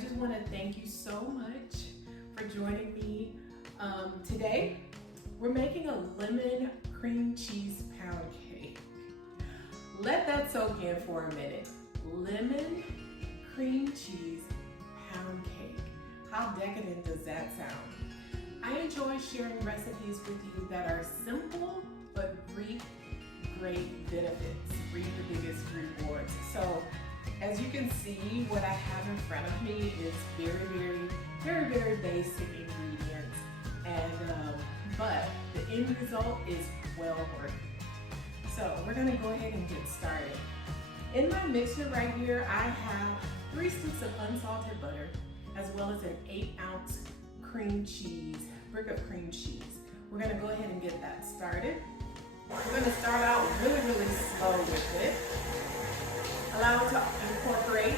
just want to thank you so much for joining me. Today, we're making a lemon cream cheese pound cake. Let that soak in for a minute. Lemon cream cheese pound cake. How decadent does that sound? I enjoy sharing recipes with you that are simple but reap great benefits, reap the biggest rewards. So as you can see, what I have in front of me is very basic ingredients, and but the end result is well worth it. So we're gonna go ahead and get started. In my mixer right here, I have 3 sticks of unsalted butter, as well as an 8-ounce cream cheese, brick of cream cheese. We're gonna go ahead and get that started. We're gonna start out really slow with it. Allow it to incorporate.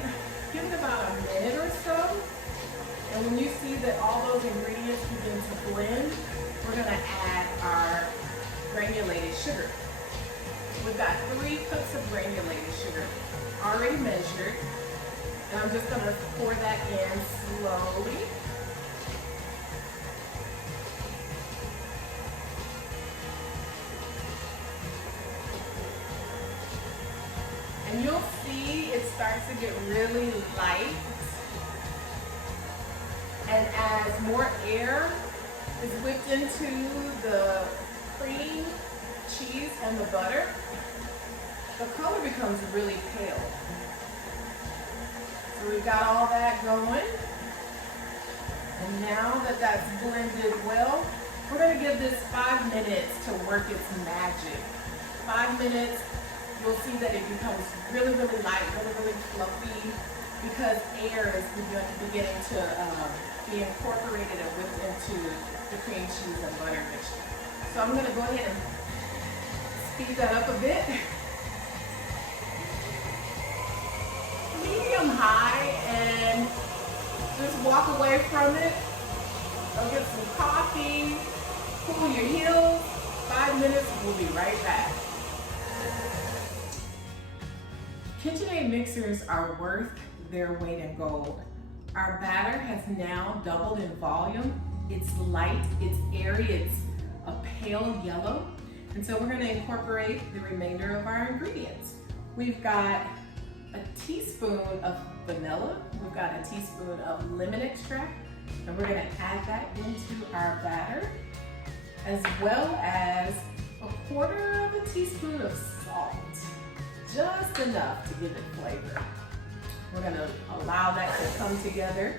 Give it about a minute or so. And when you see that all those ingredients begin to blend, we're gonna add our granulated sugar. We've got 3 cups of granulated sugar already measured. And I'm just gonna pour that in slowly. And you'll see it starts to get really light. And as more air is whipped into the cream, cheese, and the butter, the color becomes really pale. So we've got all that going. And now that that's blended well, we're gonna give this 5 minutes to work its magic. 5 minutes. You'll see that it becomes really light, really fluffy, because air is beginning to be incorporated and whipped into the cream cheese and butter mixture. So I'm going to go ahead and speed that up a bit. Medium high, and just walk away from it. Go get some coffee, cool your heels. 5 minutes, we'll be right back. KitchenAid mixers are worth their weight in gold. Our batter has now doubled in volume. It's light, it's airy, it's a pale yellow. And so we're gonna incorporate the remainder of our ingredients. We've got a teaspoon of vanilla, we've got a teaspoon of lemon extract, and we're gonna add that into our batter, as well as a 1/4 of a teaspoon of salt. Just enough to give it flavor. We're gonna allow that to come together.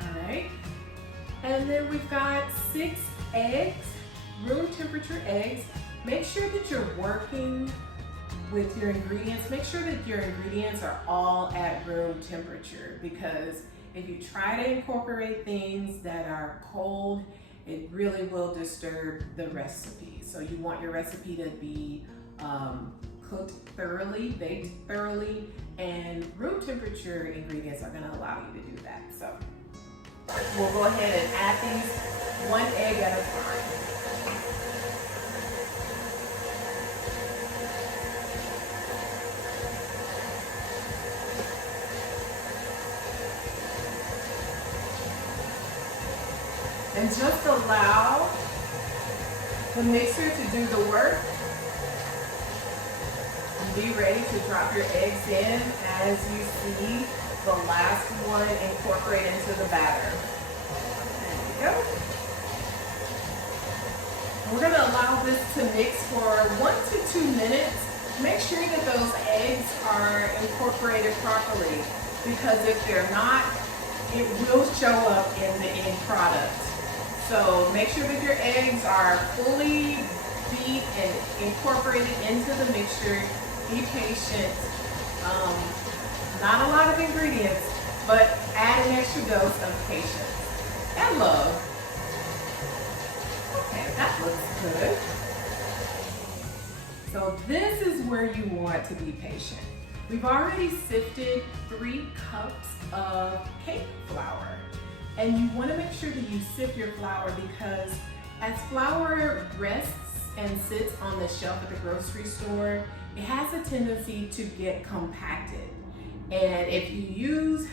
All right. And then we've got 6 eggs, room temperature eggs. Make sure that you're working with your ingredients. Make sure that your ingredients are all at room temperature, because if you try to incorporate things that are cold, it really will disturb the recipe. So you want your recipe to be cooked thoroughly, baked thoroughly, and room temperature ingredients are gonna allow you to do that. So we'll go ahead and add these 1 egg at a time. And just allow the mixer to do the work. And be ready to drop your eggs in as you see the last one incorporate into the batter. There you go. We're going to allow this to mix for 1 to 2 minutes. Make sure that those eggs are incorporated properly, because if they're not, it will show up in the end product. So make sure that your eggs are fully beat and incorporated into the mixture. Be patient. Not a lot of ingredients, but add an extra dose of patience and love. Okay, that looks good. So this is where you want to be patient. We've already sifted 3 cups of cake flour. And you want to make sure that you sift your flour, because as flour rests and sits on the shelf at the grocery store, it has a tendency to get compacted. And if you use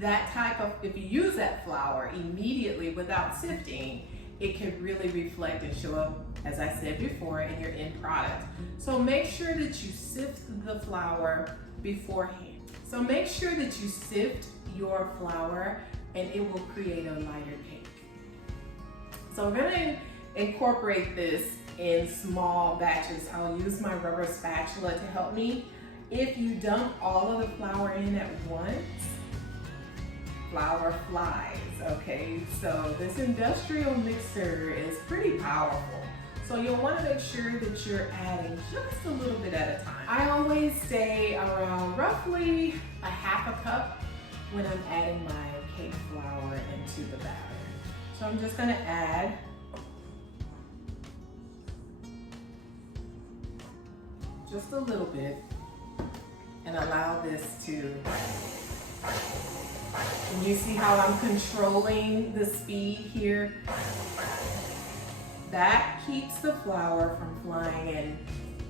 if you use that flour immediately without sifting, it can really reflect and show up, as I said before, in your end product. So make sure that you sift the flour beforehand. So make sure that you sift your flour and it will create a lighter cake. So we're gonna incorporate this in small batches. I'll use my rubber spatula to help me. If you dump all of the flour in at once, flour flies, okay? So this industrial mixer is pretty powerful. So you'll wanna make sure that you're adding just a little bit at a time. I always stay around roughly a half a cup when I'm adding my cake flour into the batter. So I'm just gonna add just a little bit and allow this to, and you see how I'm controlling the speed here? That keeps the flour from flying and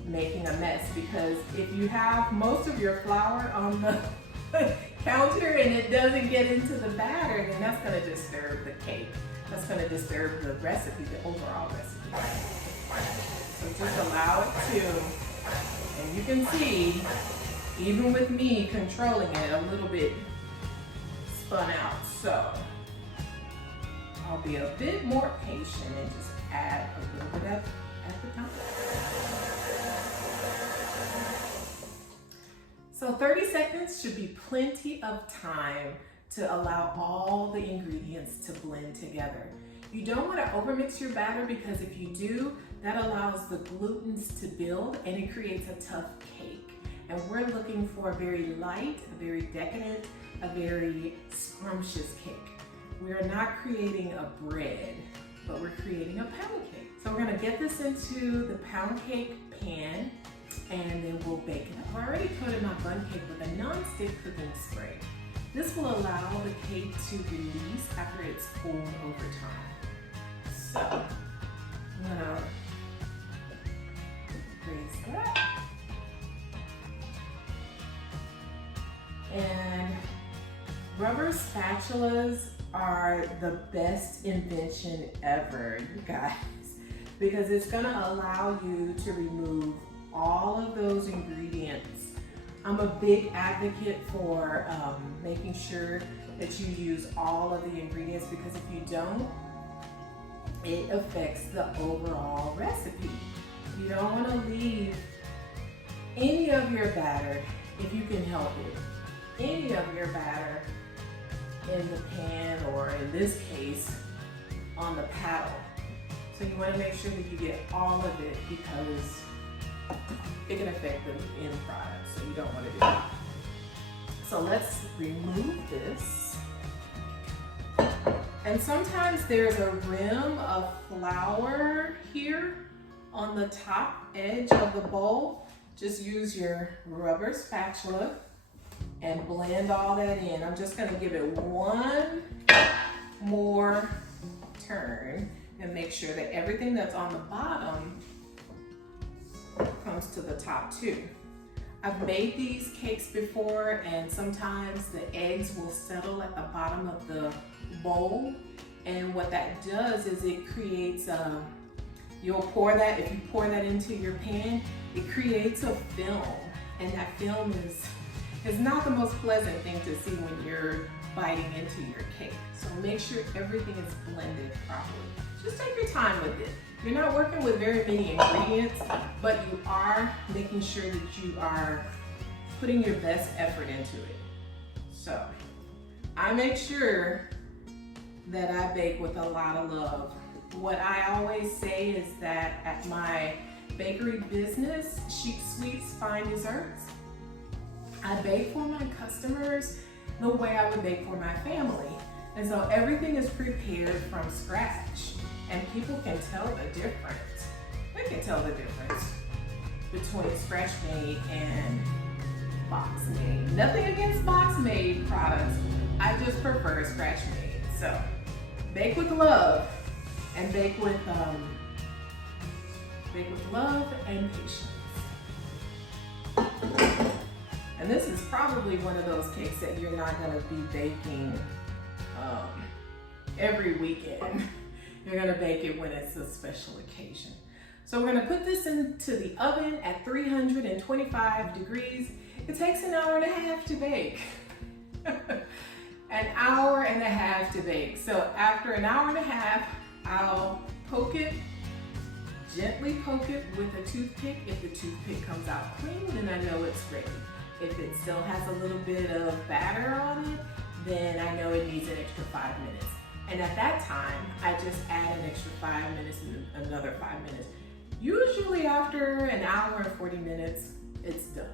making a mess, because if you have most of your flour on the counter and it doesn't get into the batter, then that's gonna disturb the cake. That's gonna disturb the recipe, the overall recipe. So just allow it to, and you can see, even with me controlling it, a little bit spun out. So I'll be a bit more patient and just add a little bit at the top. So 30 seconds should be plenty of time to allow all the ingredients to blend together. You don't want to overmix your batter, because if you do, that allows the glutens to build and it creates a tough cake. And we're looking for a very light, a very decadent, a very scrumptious cake. We are not creating a bread, but we're creating a pound cake. So we're gonna get this into the pound cake pan and then we'll bake it. I've already coated my bun cake with a non-stick cooking spray. This will allow the cake to release after it's cooled over time. So I'm gonna raise that. And rubber spatulas are the best invention ever, you guys, because it's gonna allow you to remove all of those ingredients. I'm a big advocate for making sure that you use all of the ingredients, because if you don't, it affects the overall recipe. You don't want to leave any of your batter, if you can help it, any of your batter in the pan, or in this case, on the paddle. So you want to make sure that you get all of it, because it can affect the end product, so you don't want to do that. So let's remove this. And sometimes there's a rim of flour here on the top edge of the bowl. Just use your rubber spatula and blend all that in. I'm just gonna give it one more turn and make sure that everything that's on the bottom comes to the top too. I've made these cakes before, and sometimes the eggs will settle at the bottom of the bowl, and what that does is it creates you'll pour that, if you pour that into your pan, it creates a film, and that film is not the most pleasant thing to see when you're biting into your cake. So make sure everything is blended properly. Just take your time with it. You're not working with very many ingredients, but you are making sure that you are putting your best effort into it. So I make sure that I bake with a lot of love. What I always say is that at my bakery business, Chic Sweets Fine Desserts, I bake for my customers the way I would bake for my family. And so everything is prepared from scratch, and people can tell the difference. They can tell the difference between scratch made and box made. Nothing against box made products. I just prefer scratch made. So bake with love, and bake with love and patience. And this is probably one of those cakes that you're not gonna be baking every weekend. You're gonna bake it when it's a special occasion. So we're gonna put this into the oven at 325 degrees. It takes an hour and a half to bake. An hour and a half to bake. So after an hour and a half, I'll poke it, gently poke it with a toothpick. If the toothpick comes out clean, then I know it's ready. If it still has a little bit of batter on it, then I know it needs an extra 5 minutes. And at that time, I just add an extra 5 minutes and another 5 minutes. Usually after an hour and 40 minutes, it's done.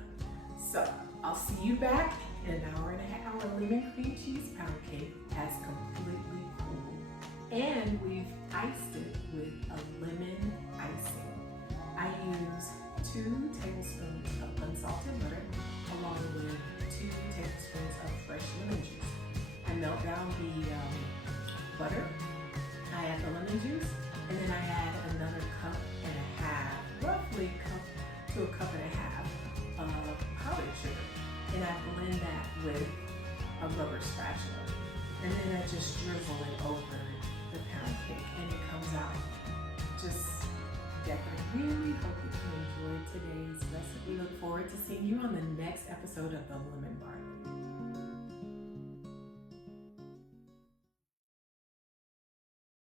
So I'll see you back in an hour and a half. Our lemon cream cheese pound cake has completely cooled. And we've iced it with a lemon icing. I use 2 tablespoons of unsalted butter along with 2 tablespoons of fresh lemon juice. I melt down the butter, I add the lemon juice, and then I add another cup and a half, roughly cup to a cup and a half of powdered sugar. And I blend that with a rubber spatula. And then I just drizzle it over the pound cake and it comes out just decorated. Really hope that you enjoyed today's recipe. Look forward to seeing you on the next episode of the Lemon Bar.